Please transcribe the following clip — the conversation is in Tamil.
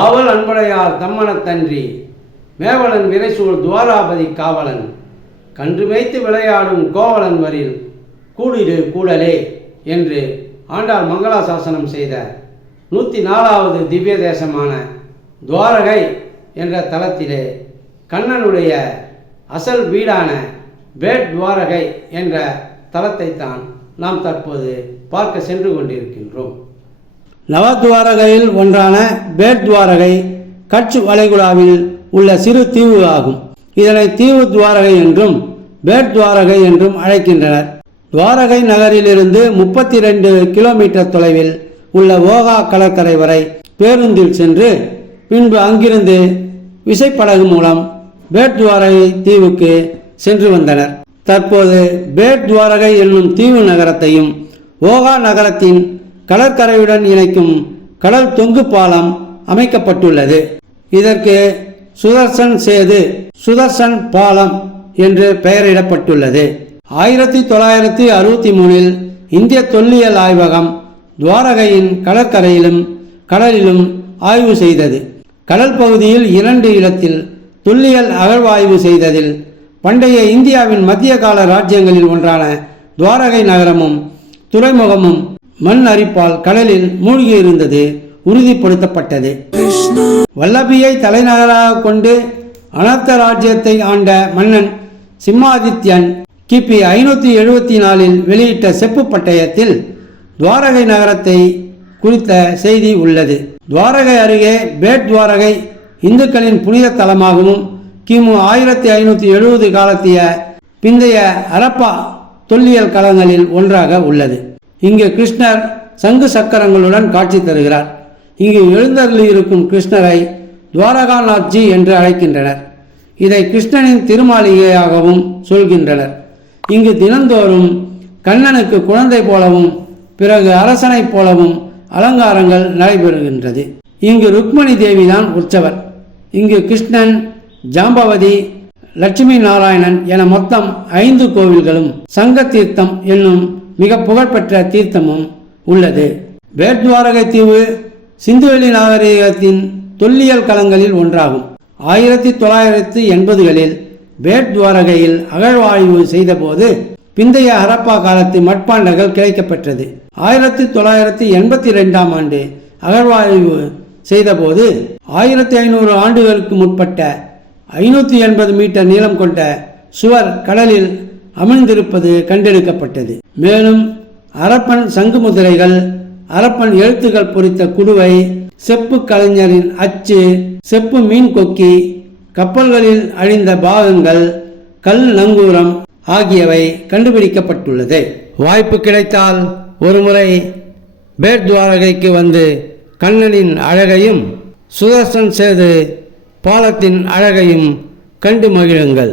ஆவல் அன்படையார் தம்மனத்தன்றி மேவலன் விரைசூழ் துவாராபதி காவலன் கன்று மேய்த்து விளையாடும் கோவலன் வரில் கூடிடு கூடலே என்று ஆண்டாள் மங்களாசாசனம் செய்த நூற்றி நாலாவது திவ்ய தேசமான துவாரகை என்ற தலத்திலே கண்ணனுடைய அசல் வீடான பேட் துவாரகை என்ற தலத்தைத்தான் நாம் தற்போது பார்க்க சென்று கொண்டிருக்கின்றோம். நவத்வாரகையில் ஒன்றான பேட் துவாரகை கட்ச் வளைகுடாவில் உள்ள சிறு தீவு ஆகும். இதனை தீவு துவாரகை என்றும் பேட் துவாரகை என்றும் அழைக்கின்றனர். துவாரகை நகரிலிருந்து முப்பத்தி ரெண்டு கிலோமீட்டர் தொலைவில் உள்ள ஓகா கடற்கரை வரை பேருந்தில் சென்று பின்பு அங்கிருந்து விசைப்படகு மூலம் பேட் துவாரகை தீவுக்கு சென்று வந்தனர். தற்போது பேட் துவாரகை என்னும் தீவு நகரத்தையும் ஓகா நகரத்தின் கடற்கரையுடன் இணைக்கும் கடல் தொங்கு பாலம் அமைக்கப்பட்டுள்ளது. இதற்கு சுதர்சன் சேது சுதர்சன் பாலம் என்று பெயரிடப்பட்டுள்ளது. ஆயிரத்தி தொள்ளாயிரத்தி அறுபத்தி மூணில் இந்திய தொல்லியல் ஆய்வகம் துவாரகையின் கடற்கரையிலும் கடலிலும் ஆய்வு செய்தது. கடல் பகுதியில் இரண்டு இடத்தில் தொல்லியல் அகழ்வாய்வு செய்ததில் பண்டைய இந்தியாவின் மத்திய கால ராஜ்யங்களில் ஒன்றான துவாரகை நகரமும் துறைமுகமும் மண் அரிப்பால் கடலில் மூழ்கியிருந்தது உறுதிப்படுத்தப்பட்டது. வல்லபியை தலைநகராக கொண்டு அனர்த்த ராஜ்யத்தை ஆண்ட மன்னன் சிம்மாதித்யன் கிபி ஐநூற்றி எழுபத்தி நாலில் வெளியிட்ட செப்பு பட்டயத்தில் துவாரகை நகரத்தை குறித்த செய்தி உள்ளது. துவாரகை அருகே பேட் துவாரகை இந்துக்களின் புனித தலமாகவும் கிமு ஆயிரத்தி ஐநூற்றி எழுபது காலத்திய பிந்தைய அரப்பா தொல்லியல் களங்களில் ஒன்றாக உள்ளது. இங்கு கிருஷ்ணர் சங்கு சக்கரங்களுடன் காட்சி தருகிறார். இங்கு எழுந்தருளியிருக்கும் கிருஷ்ணரை துவாரகாநாத்ஜி என்று அழைக்கின்றனர். இதை கிருஷ்ணனின் திருமாளிகையாகவும் சொல்கின்றனர். இங்கு தினந்தோறும் கண்ணனுக்கு குழந்தை போலவும் பிறகு அரசனைப் போலவும் அலங்காரங்கள் நடைபெறுகின்றது. இங்கு ருக்மணி தேவிதான் உற்சவர். இங்கு கிருஷ்ணன் ஜாம்பவதி லட்சுமி நாராயணன் என மொத்தம் ஐந்து கோவில்களும் சங்க தீர்த்தம் என்னும் மிக புகழ்பெற்ற தீர்த்தமும் உள்ளது. வேட்வாரகை தீவு சிந்துவெளி நாகரிகத்தின் தொல்லியல் களங்களில் ஒன்றாகும். ஆயிரத்தி தொள்ளாயிரத்தி எண்பதுகளில் வேட்வாரகையில் அகழ்வாய்வு செய்தபோது பிந்தைய ஹரப்பா காலத்து மட்பாண்டங்கள் கிடைக்கப்பெற்றது ஆயிரத்தி தொள்ளாயிரத்தி எண்பத்தி ரெண்டாம் ஆண்டு அகழ்வாய்வு செய்தபோது ஆயிரத்தி ஐநூறு ஆண்டுகளுக்கு முற்பட்ட ஐநூற்றி எண்பது மீட்டர் நீளம் கொண்ட சுவர் கடலில் அமிழ்ந்திருப்பது கண்டெடுக்கப்பட்டது. மேலும் அரப்பன் சங்கு முதிரைகள் அரப்பன் எழுத்துக்கள் பொறித்த குடுவை செப்பு கலைஞரின் அச்சு செப்பு மீன் கொக்கி கப்பல்களில் அழிந்த பாகங்கள் கல் நங்கூரம் ஆகியவை கண்டுபிடிக்கப்பட்டுள்ளது. வாய்ப்பு கிடைத்தால் ஒருமுறை பேட் துவாரகைக்கு வந்து கண்ணனின் அழகையும் சுதர்சன் சேது பாலத்தின் அழகையும் கண்டு மகிழுங்கள்.